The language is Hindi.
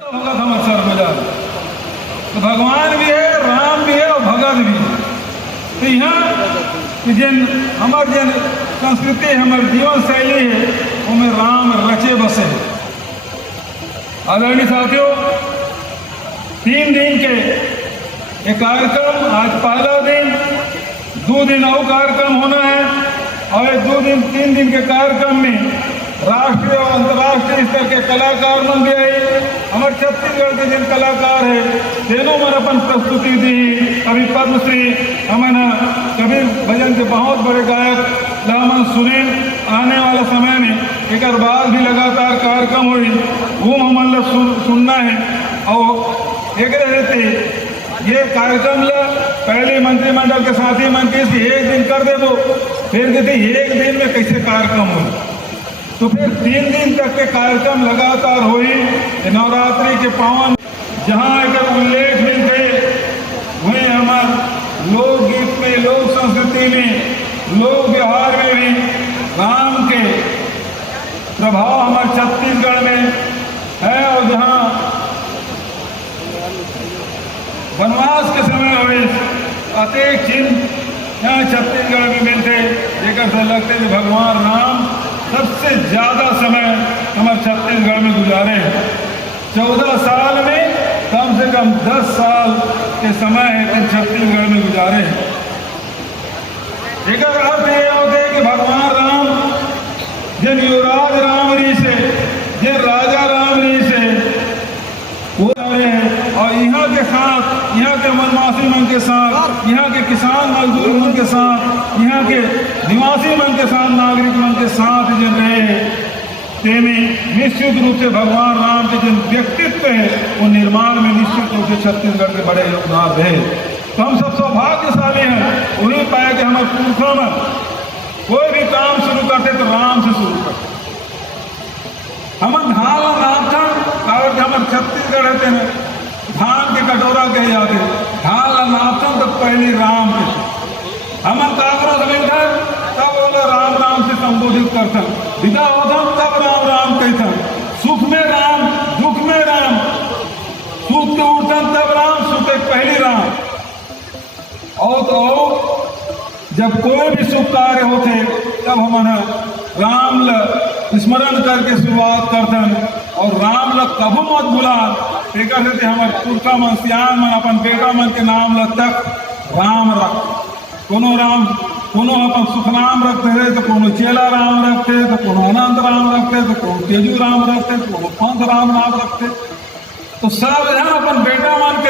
भगत हमर सर मिलल तो भगवान भी है, राम भी है और भगत भी है। तो यहाँ जिन हमार जिन संस्कृति हमार जीवन शैली है उनमें राम रचे बसे है। आदरणीय साथियों, 3 दिन के ये कार्यक्रम, आज पहला दिन, 2 दिन और कार्यक्रम होना है और 3 दिन के कार्यक्रम में राष्ट्रीय और अंतर्राष्ट्रीय स्तर के कलाकार मन भी आए। हमारे छत्तीसगढ़ के जिन कलाकार है तीनों मन अपन प्रस्तुति दी। कभी पद्मश्री हमने कबीर भजन के बहुत बड़े गायक लामन सुने। आने वाला समय में एक बाद भी लगातार कार्यक्रम हुई वो हमन लोग सुनना है। और एक रहते ये कार्यक्रम ला पहले मंत्रिमंडल के साथी मन के 1 दिन कर दे दो, फिर कहते 1 दिन में कैसे कार्यक्रम हो, तो फिर 3 दिन तक के कार्यक्रम लगातार हुई। नवरात्रि के पावन जहाँ एक उल्लेख मिलते हुए हमारे लोकगीत में, लोक संस्कृति में, लोक व्यवहार में भी राम के प्रभाव हमारे छत्तीसगढ़ में है। और जहाँ वनवास के समय हुए अनेक चिन्ह यहाँ छत्तीसगढ़ में मिलते, जेकर से लगते कि भगवान राम सबसे ज्यादा समय हमारे छत्तीसगढ़ में गुजारे हैं। 14 साल में कम से कम 10 साल के समय है छत्तीसगढ़ में गुजारे हैं। एक अर्थ यह होता है कि भगवान राम जिन युवराज राम री से, जिन राजा राम री से वो रहे हैं और यहाँ के साथ, यहाँ के वनवासी मन के साथ, यहाँ के किसान मजदूर मन के साथ, यहाँ के निवासी मन के साथ, नागरिक मन के साथ जिन रहे तेमें निश्चित रूप से भगवान राम के जिन व्यक्तित्व है वो निर्माण में निश्चित रूप से छत्तीसगढ़ के बड़े योगदान रहे। तो हम सब सौभाग्यशाली हैं। उन्हीं पाए कि हमारे पुरखों में कोई भी काम शुरू करते तो राम से शुरू करते। हम धान नाथन और हमारे छत्तीसगढ़ रहते हैं धान के कटोरा कहे जाते, धान नाथन तो पहले राम के हमारे कागरों से मिलकर तब बोला राम राम से संबोधित करता, विदा होता तब राम राम कहता, सुख में राम, दुख में राम, सुख के उठन तब राम, सुख के पहली राम। और तो जब कोई भी शुभ कार्य होते तब हमारा राम स्मरण करके शुरुआत करतन और राम ल कभू मत भुला। एक हमारे पुरखा मन सियान मन अपन बेटा मन के नाम ल तक राम रख, कोनो राम, कोनो अपन सुखनाम रखते थे तो कोनो चेला राम रखते, तो कोनो अनंत राम रखते, तो कोनो तेजू राम रखते, तो कोनो पंथ राम नाम रखते। तो सब यहाँ अपन बेटा मन के